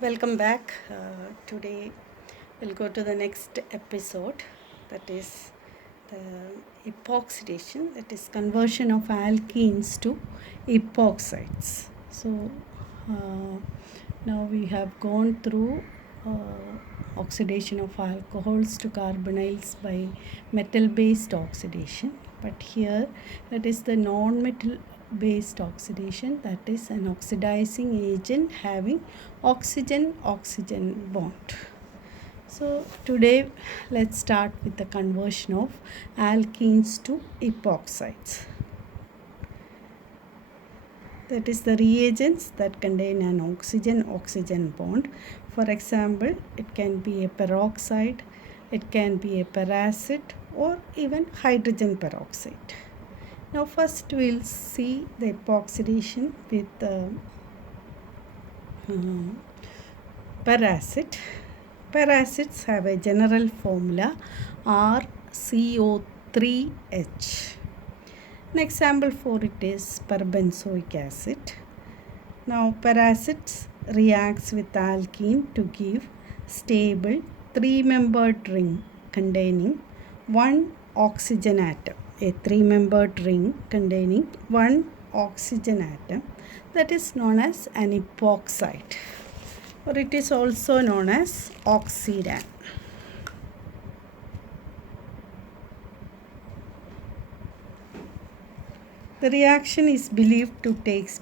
Welcome back. Today we'll go to the next episode, that is the epoxidation, that is conversion of alkenes to epoxides. So now we have gone through oxidation of alcohols to carbonyls by metal based oxidation, but here that is the non-metal based oxidation, that is an oxidizing agent having oxygen bond. So today let's start with the conversion of alkenes to epoxides. That is the reagents that contain an oxygen bond. For example, it can be a peroxide, it can be a peracid, or even hydrogen peroxide. Now first we'll see the epoxidation with peracid. Peracids have a general formula RCO3H. An example for it is perbenzoic acid. Now peracids reacts with alkene to give stable three-membered ring containing one oxygen atom. A three-membered ring containing one oxygen atom, that is known as an epoxide, or it is also known as oxidant. The reaction is believed to take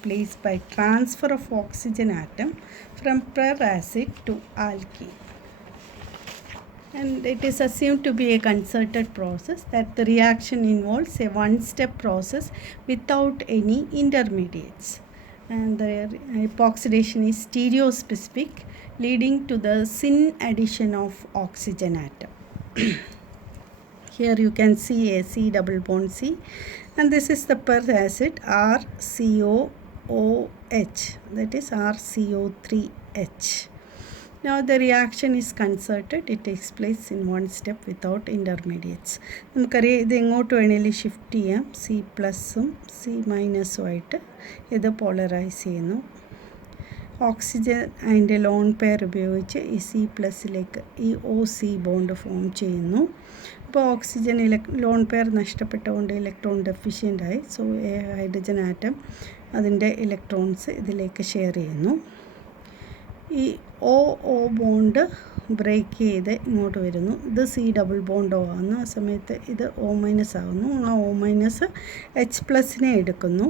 place by transfer of oxygen atom from peracid to alkene. And it is assumed to be a concerted process, that the reaction involves a one-step process without any intermediates. And the epoxidation is stereospecific, leading to the syn addition of oxygen atom. Here you can see a C double bond C, and this is the peracid RCOOH, that is RCO3H. Now the reaction is concerted, it takes place in one step without intermediates. നമുക്കറിയാം ഇത് എങ്ങോട്ട് വേണമെങ്കിലും shift ചെയ്യാം. C പ്ലസും C മൈനസും ആയിട്ട് ഇത് polarise ചെയ്യുന്നു. Oxygen അതിൻ്റെ ലോൺ പെയർ ഉപയോഗിച്ച് ഈ സി പ്ലസിലേക്ക് ഈ OC ബോണ്ട് ഫോം ചെയ്യുന്നു. അപ്പോൾ ഓക്സിജൻ ലോൺ പെയർ നഷ്ടപ്പെട്ടുകൊണ്ട് ഇലക്ട്രോൺ ഡെഫിഷ്യൻ്റായി. സോ ഹൈഡ്രജൻ ആറ്റം അതിൻ്റെ ഇലക്ട്രോൺസ് ഇതിലേക്ക് ഷെയർ ചെയ്യുന്നു. ഈ O ബോണ്ട് ബ്രേക്ക് ചെയ്ത് ഇങ്ങോട്ട് വരുന്നു. ഇത് സി ഡബിൾ ബോണ്ട് O ആകുന്നു. ആ സമയത്ത് ഇത് O മൈനസ് ആകുന്നു. ആ O മൈനസ് H പ്ലസിനെ എടുക്കുന്നു.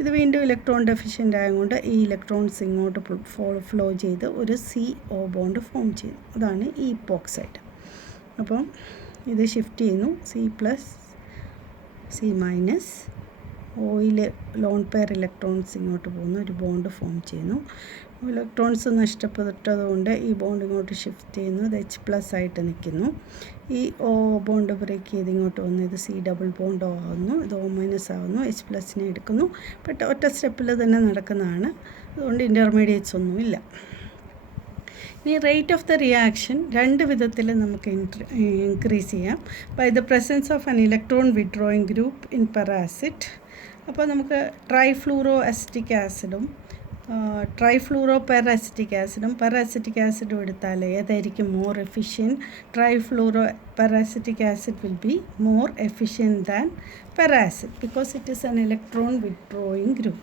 ഇത് വീണ്ടും ഇലക്ട്രോൺ ഡെഫിഷ്യൻ്റ് ആയതുകൊണ്ട് ഈ ഇലക്ട്രോൺസ് ഇങ്ങോട്ട് ഫ്ലോ ചെയ്ത് ഒരു CO ബോണ്ട് ഫോം ചെയ്യുന്നു. അതാണ് ഈ ഇപ്പോക്സൈഡ്. അപ്പം ഇത് ഷിഫ്റ്റ് ചെയ്യുന്നു. C plus C minus oil lone pair electrons ഇങ്ങോട്ട് പോകുന്നു, ഒരു ബോണ്ട് ഫോം ചെയ്യുന്നു. ഇലക്ട്രോൺസ് നഷ്ടപ്പെട്ടതുകൊണ്ട് ഈ ബോണ്ട് ഇങ്ങോട്ട് ഷിഫ്റ്റ് ചെയ്യുന്നു. ഇത് H പ്ലസ് ആയിട്ട് നിൽക്കുന്നു. ഈ O ബോണ്ട് ബ്രേക്ക് ചെയ്ത് ഇങ്ങോട്ട് വന്നു. ഇത് സി ഡബിൾ ബോണ്ട് O ആകുന്നു. ഇത് O മൈനസ് ആകുന്നു. H പ്ലസിനെ എടുക്കുന്നു. ബട്ട് ഒറ്റ സ്റ്റെപ്പിൽ തന്നെ നടക്കുന്നതാണ്, അതുകൊണ്ട് ഇൻ്റർമീഡിയറ്റ്സ് ഒന്നുമില്ല. ഇനി റേറ്റ് ഓഫ് ദ റിയാക്ഷൻ രണ്ട് വിധത്തിൽ നമുക്ക് ഇൻക്രീസ് ചെയ്യാം. By the presence of an electron withdrawing group in peracid. അപ്പോൾ നമുക്ക് ട്രൈഫ്ലൂറോ അസിറ്റിക് ആസിഡും ട്രൈഫ്ലൂറോ പെറാസിറ്റിക് ആസിഡും എടുത്താൽ ഏതായിരിക്കും more efficient? Trifluoro peracetic acid will be more efficient than peracid because it is an electron withdrawing group.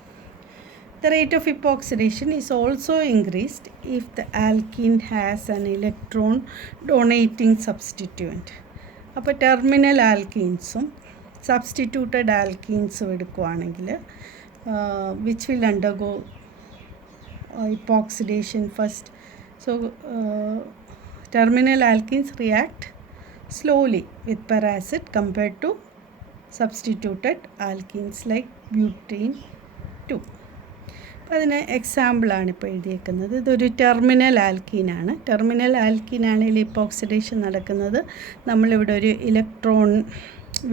The rate of epoxidation is also increased if the alkene has an electron donating substituent. അപ്പോൾ terminal ആൽക്കീൻസും substituted ആൽക്കീൻസും എടുക്കുകയാണെങ്കിൽ which will undergo epoxidation first. So terminal alkenes react slowly with peracid compared to substituted alkenes like butane 2. അതിന് എക്സാമ്പിളാണ് ഇപ്പോൾ എഴുതിയേക്കുന്നത്. ഇതൊരു terminal ആൽക്കീനാണ്. Terminal ആൽക്കീനാണെങ്കിൽ ഇപ്പോക്സിഡേഷൻ നടക്കുന്നത് നമ്മളിവിടെ ഒരു electron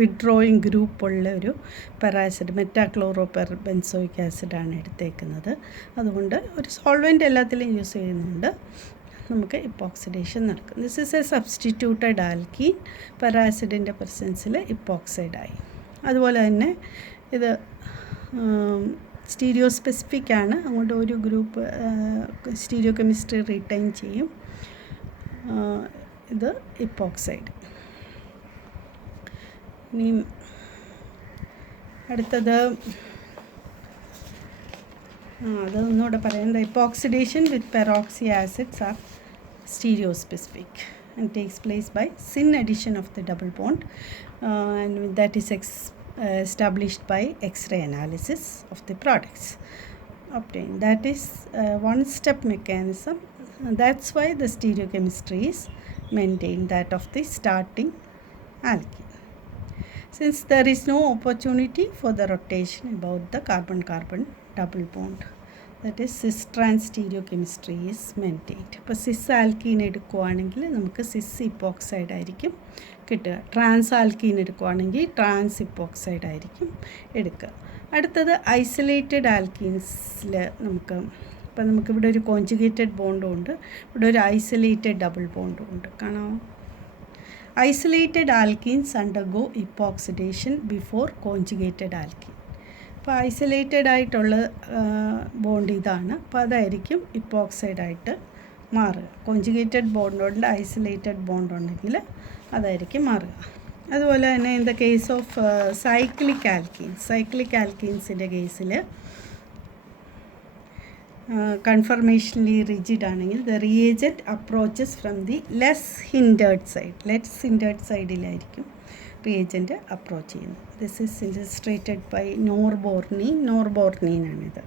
withdrawing ഗ്രൂപ്പുള്ള ഒരു പെറാസിഡ് മെറ്റാക്ലോറോ ബെൻസോയിക് ആസിഡാണ് എടുത്തേക്കുന്നത്. അതുകൊണ്ട് ഒരു സോൾവെൻ്റ് എല്ലാത്തിലും യൂസ് ചെയ്യുന്നുണ്ട്, നമുക്ക് ഇപ്പോക്സിഡേഷൻ നടക്കും. This is a substituted alkene, പെറാസിഡിൻ്റെ പ്രസൻസിൽ ഇപ്പോക്സൈഡായി. അതുപോലെ തന്നെ ഇത് സ്റ്റീരിയോ സ്പെസിഫിക് ആണ്, അങ്ങോട്ട് ഒരു ഗ്രൂപ്പ് സ്റ്റീരിയോ കെമിസ്ട്രി റിട്ടൈൻ ചെയ്യും. ഇത് ഇപ്പോക്സൈഡ്. ഇനി അടുത്തത് അതൊന്നുകൂടെ പറയാം. The epoxidation with peroxy acids are stereospecific and takes place by syn addition of the double bond, and that is established by X-ray analysis of the products obtained. That is one step mechanism. That's why the stereochemistry is maintained, that of the starting alkene. Since there is no opportunity for the rotation about the carbon-carbon double bond, that is cis trans stereochemistry is maintained. ഇപ്പോൾ സിസ് alkene എടുക്കുകയാണെങ്കിൽ നമുക്ക് സിസ് ഇപ്പോക്സൈഡ് ആയിരിക്കും കിട്ടുക. Trans alkene എടുക്കുകയാണെങ്കിൽ trans ഇപ്പോക്സൈഡ് ആയിരിക്കും എടുക്കുക. അടുത്തത് isolated ആൽക്കീൻസിൽ നമുക്കിവിടെ ഒരു കോൺജുഗേറ്റഡ് ബോണ്ടും ഉണ്ട്, ഇവിടെ ഒരു ഐസൊലേറ്റഡ് ഡബിൾ ബോണ്ടും ഉണ്ട്. കാണാമോ? Isolated alkenes undergo epoxidation before conjugated alkene. അപ്പോൾ ഐസൊലേറ്റഡ് ആയിട്ടുള്ള ബോണ്ട് ഇതാണ്, അപ്പോൾ അതായിരിക്കും ഇപ്പോക്സൈഡായിട്ട് മാറുക. കോൺജുഗേറ്റഡ് ബോണ്ടുണ്ട്, ഐസൊലേറ്റഡ് ബോണ്ട് ഉണ്ടെങ്കിൽ അതായിരിക്കും മാറുക. അതുപോലെ തന്നെ in the case of cyclic ആൽക്കീൻസിൻ്റെ കേസിൽ കൺഫർമേഷനലി റിജിഡ് ആണെങ്കിൽ the reagent approaches from the less hindered സൈഡിലായിരിക്കും റിയേജൻറ്റ് അപ്രോച്ച് ചെയ്യുന്നത്. ദിസ് ഈസ് ഇല്ലസ്ട്രേറ്റഡ് ബൈ നോർബോർണീനാണിത്.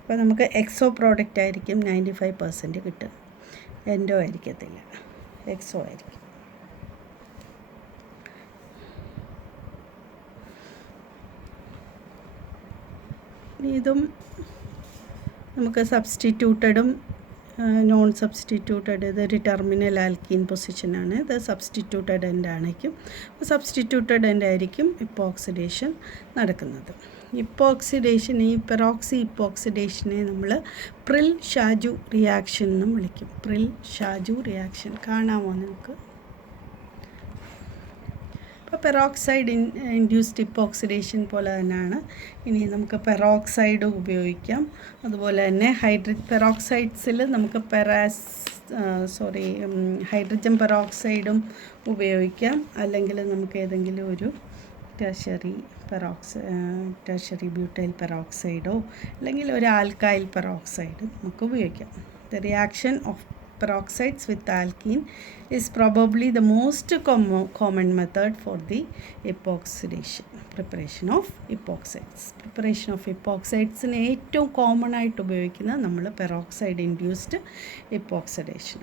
അപ്പോൾ നമുക്ക് എക്സോ പ്രോഡക്റ്റ് ആയിരിക്കും 95% കിട്ടുക, എൻഡോ ആയിരിക്കത്തില്ല, എക്സോ ആയിരിക്കും. ഇതും നമുക്ക് സബ്സ്റ്റിറ്റ്യൂട്ടഡും നോൺ സബ്സ്റ്റിറ്റ്യൂട്ടഡ്, ഇതൊരു ടെർമിനൽ ആൽക്കീൻ പൊസിഷനാണ്, ഇത് സബ്സ്റ്റിറ്റ്യൂട്ടഡ് എൻഡ് ആയിരിക്കും. സബ്സ്റ്റിറ്റ്യൂട്ടഡ് എൻഡ് ആയിരിക്കും ഇപ്പോക്സിഡേഷൻ നടക്കുന്നത്. ഇപ്പോക്സിഡേഷൻ, ഈ പെറോക്സി ഇപ്പോക്സിഡേഷനെ നമ്മൾ പ്രിൽ ഷാജു റിയാക്ഷൻ എന്നും വിളിക്കും. പ്രിൽ ഷാജു റിയാക്ഷൻ കാണാമോ നിങ്ങൾക്ക്? അപ്പോൾ പെറോക്സൈഡ് ഇൻഡ്യൂസ്ഡ് ഇപ്പോക്സിഡേഷൻ പോലെ തന്നെയാണ്. ഇനി നമുക്ക് പെറോക്സൈഡ് ഉപയോഗിക്കാം. അതുപോലെ തന്നെ പെറോക്സൈഡ്സിൽ നമുക്ക് ഹൈഡ്രജൻ പെറോക്സൈഡും ഉപയോഗിക്കാം. അല്ലെങ്കിൽ നമുക്ക് ഏതെങ്കിലും ഒരു ടെർഷ്യറി ബ്യൂട്ടൈൽ പെറോക്സൈഡോ അല്ലെങ്കിൽ ഒരു ആൽക്കൈൽ പെറോക്സൈഡ് നമുക്ക് ഉപയോഗിക്കാം. The reaction of peroxides with alkene is probably the most common method for the preparation of epoxides. Preparation of epoxides ന് ഏറ്റവും കോമൺ ആയിട്ട് ഉപയോഗിക്കുന്നത് നമ്മൾ പെറോക്സൈഡ് ഇൻഡ്യൂസ്ഡ് എപ്പോക്സിഡേഷൻ.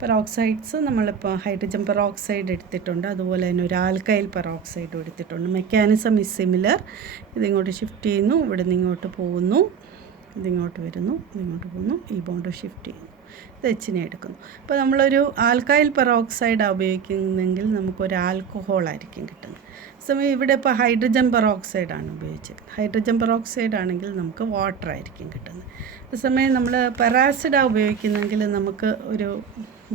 പെറോക്സൈഡ്സ് നമ്മളിപ്പോൾ ഹൈഡ്രജൻ പെറോക്സൈഡ് എടുത്തിട്ടുണ്ട്, അതുപോലെ തന്നെ ഒരു ആൽക്കൈൽ പെറോക്സൈഡും എടുത്തിട്ടുണ്ട്. Mechanism is similar. ഇതിങ്ങോട്ട് ഷിഫ്റ്റ് ചെയ്യുന്നു, ഇവിടെ നിന്ന് ഇങ്ങോട്ട് പോകുന്നു, ഇതിങ്ങോട്ട് വരുന്നു, ഇതിങ്ങോട്ട് പോകുന്നു, ഈ ബോണ്ട് ഷിഫ്റ്റ് ചെയ്യുന്നു, ഇത് എച്ചിനെ എടുക്കുന്നു. അപ്പോൾ നമ്മളൊരു ആൽക്കൈൽ പെറോക്സൈഡ് ഉപയോഗിക്കുന്നെങ്കിൽ നമുക്കൊരു ആൽക്കഹോളായിരിക്കും കിട്ടുന്നത്. സമയം ഇവിടെ ഇപ്പോൾ ഹൈഡ്രജൻ പെറോക്സൈഡാണ് ഉപയോഗിച്ചത്. ഹൈഡ്രജൻ പെറോക്സൈഡ് ആണെങ്കിൽ നമുക്ക് വാട്ടർ ആയിരിക്കും കിട്ടുന്നത്. അതേസമയം നമ്മൾ പെറാസിഡാണ് ഉപയോഗിക്കുന്നെങ്കിൽ നമുക്ക് ഒരു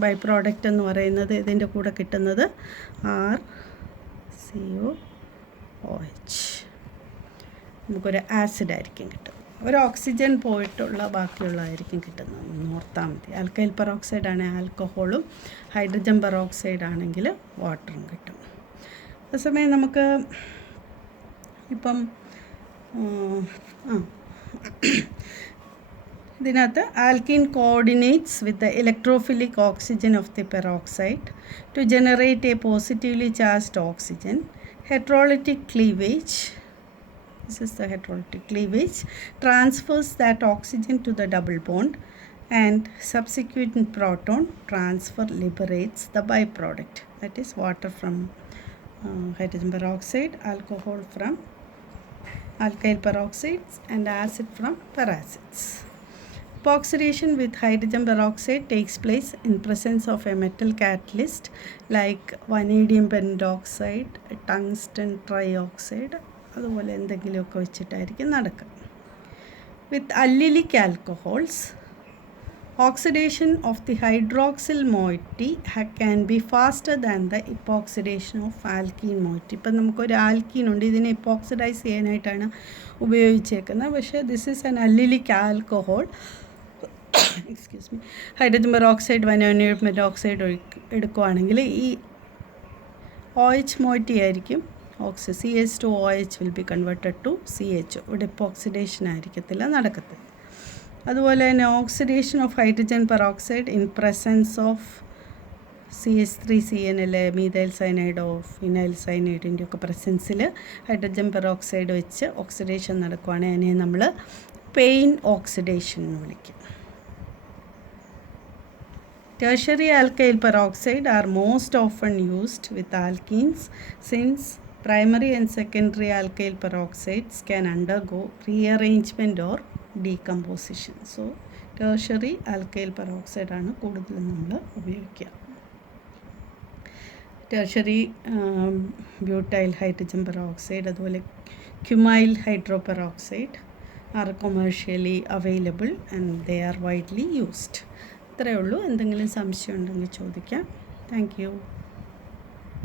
ബൈ പ്രോഡക്റ്റ് എന്ന് പറയുന്നത് ഇതിൻ്റെ കൂടെ കിട്ടുന്നത് RCOOH, നമുക്കൊരു ആസിഡായിരിക്കും കിട്ടുന്നത്. ഒരു ഓക്സിജൻ പോയിട്ടുള്ള ബാക്കിയുള്ളതായിരിക്കും കിട്ടുന്നത്. ഓർത്താൽ മതി. ആൽക്കൈൽ പെറോക്സൈഡ് ആണെങ്കിൽ ആൽക്കഹോളും ഹൈഡ്രജൻ പെറോക്സൈഡ് ആണെങ്കിൽ വാട്ടറും കിട്ടും. അതേസമയം നമുക്ക് ഇപ്പം ഇതിനകത്ത് alkene coordinates with the electrophilic oxygen of the peroxide to generate a positively charged oxygen. Heterolytic cleavage, this is the heterolytic cleavage, transfers that oxygen to the double bond, and subsequent proton transfer liberates the byproduct, that is water from hydrogen peroxide, alcohol from alkyl peroxides, and acid from peracids. Epoxidation with hydrogen peroxide takes place in presence of a metal catalyst like vanadium pentoxide, tungsten trioxide, അതുപോലെ എന്തെങ്കിലുമൊക്കെ വെച്ചിട്ടായിരിക്കും നടക്കുക. വിത്ത് അല്ലിലിക് alcohols Oxidation of the hydroxyl moiety can be faster than the epoxidation of alkene moiety. ഇപ്പം നമുക്കൊരു alkene ഉണ്ട്, ഇതിനെ ഇപ്പോക്സിഡൈസ് ചെയ്യാനായിട്ടാണ് ഉപയോഗിച്ചേക്കുന്നത്. പക്ഷേ this is an allylic alcohol. Excuse me. Hydrogen peroxide വനോനിയം പെറോക്സൈഡ് എടുക്കുകയാണെങ്കിൽ ഈ OH moiety ആയിരിക്കും CH2OH will be converted to CHO. ഇവിടെ ഇപ്പോക്സിഡേഷൻ ആയിരിക്കത്തില്ല നടക്കത്തില്ല. അതുപോലെ തന്നെ oxidation of hydrogen peroxide in presence of CH3CN methyl സയനൈഡോ ഫിനൈൽ സയനൈഡിൻ്റെ ഒക്കെ പ്രസൻസിൽ ഹൈഡ്രജൻ പെറോക്സൈഡ് വെച്ച് ഓക്സിഡേഷൻ നടക്കുകയാണെങ്കിൽ അതിനെ നമ്മൾ പെയിൻ ഓക്സിഡേഷൻ എന്ന് വിളിക്കും. Tertiary alkyl peroxide are most often used with alkenes since primary and secondary alkyl peroxides can undergo rearrangement or decomposition. So tertiary alkyl peroxide ആണ് കൂടുതലും നമ്മൾ ഉപയോഗിക്കുക. tertiary butyl hydrogen peroxide അതുപോലെ cumyl hydroperoxide are commercially available and they are widely used. ഇത്രയേ ഉള്ളൂ. എന്തെങ്കിലും സംശയം ഉണ്ടെങ്കിൽ ചോദിക്കാം. Thank you.